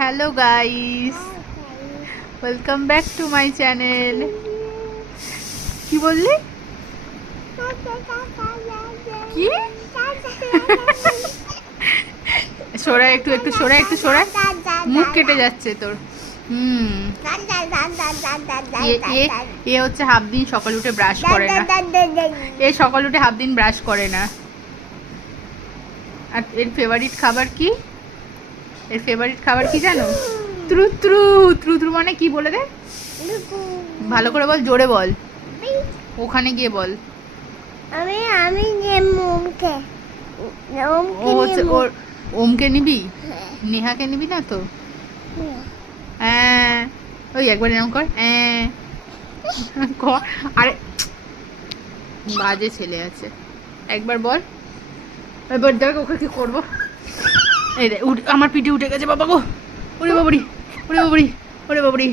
Hello guys, welcome back to my channel. কি বললি? কি সরা একটু একটু সরা একটু সরা, মুখ কেটে যাচ্ছে তোর। এ হচ্ছে হাফ দিন সকাল উঠে ব্রাশ করে না। এ সকাল উঠে হাফ দিন ব্রাশ করে না। আর এর ফেভারিট খাবার কি? এর ফেভারিট খাবার কি জানো? ত্রু ত্রু ত্রু ত্রু মানে কি বলে দে, ভালো করে বল, জোরে বল, ওখানে গিয়ে বল। আমি ওমকে ও হচ্ছে ওর ওমকে নিবি, নেহাকে নিবি না তো? হ্যাঁ, ওই একবার এরকম কর, হ্যাঁ কর। আরে বাজে ছেলে আছে, একবার বল। এবার দেখ ওকে কি করবো। এই রে আমার পিঠে উঠে গেছে বাবা গো, ওরে বাবরি, ওরে বাবরি, ওরে বাবরি।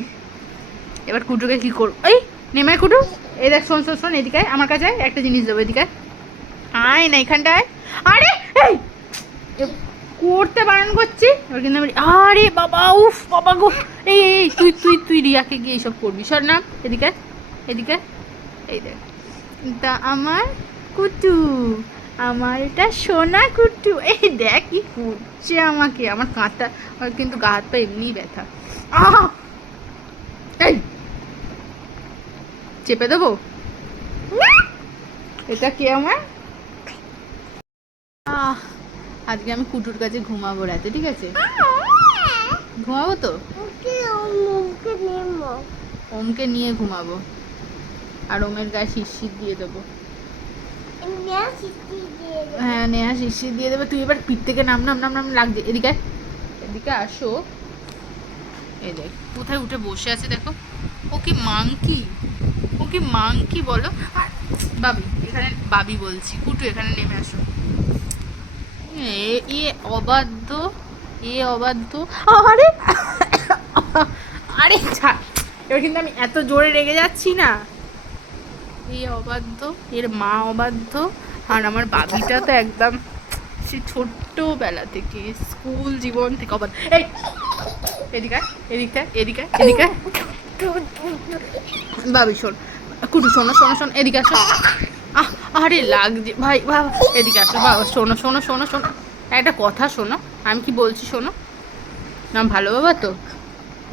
এবার কুটুকে কি করবো? এই নেমায় কুটু, এই দেখ, শোন শোন শোন, এদিকে আমার কাছে একটা জিনিস দেবো, এদিকে আয় না এখানটায়। আরে এই করতে বারণ করছি, এবার কিন্তু আরে বাবা, উফ বাবা গো। এই এই তুই তুই তুই রিয়াকে গিয়ে এইসব করবি, সর না এদিকে এদিকে। এই দেখ, এটা আমার কুটু, আমার এটা সোনা কুটু। এই দেখ কি করছে আমাকে, আমার কাঁটা, আমার কিন্তু গা হাত পা এমনিই ব্যথা। এই চেপে দেবো, এটা কে আমার? আজকে আমি কুটুর কাছে ঘুমাবো রাতে, ঠিক আছে? ঘুমাবো তো, ওমকে নিয়ে ঘুমাবো, আর ওমের গায়ে শিরশির দিয়ে দেবো। হ্যাঁ, নেহা শিরশির দিয়ে দেবে। তুই এবার পিঠ থেকে নাম নাম নাম নাম লাগছে, এদিকে এদিকে আসো। এই দেখ কোথায় উঠে বসে আছে, দেখো। ও কি মাংকি, ও কি মাংকি বলো। বাবি এখানে, বাবি বলছি, কুটু এখানে নেমে আসো। এ অবাধ্য, এ অবাধ্য। আরে আরে ছাড়, এবার কিন্তু আমি এত জোরে রেগে যাচ্ছি না। এ অবাধ্য, এর মা অবাধ্য, আর আমার বাবিটা তো একদম সে ছোট্টবেলা থেকে, স্কুল জীবন থেকে অবাধ্য। এই এদিকে এদিকে এদিকে এদিকে, বাবি শোন, কুটু শোনো শোনো শোনো, এদিকে আসো। আরে লাগছে ভাই, বাবা এদিকে আসো বাবা, শোনো শোনো শোনো শোনো, একটা কথা শোনো, আমি কি বলছি শোনো না। ভালো বাবা তো,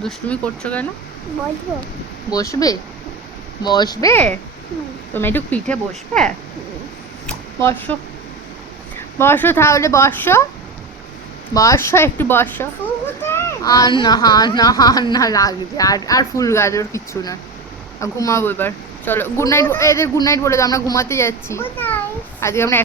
দুষ্টুমি করছো কেন? বসবে বসবে, তুমি একটু পিঠে বসবে, বসো বসো তাহলে, বসো বসো একটু বসো। আর না, না লাগবে, আর ফুল গাজর কিচ্ছু না। ঘুমাবো এবার, চলো গুড নাইট, এদের গুড নাইট বলে দাও, আমরা ঘুমাতে যাচ্ছি আজকে আমরা।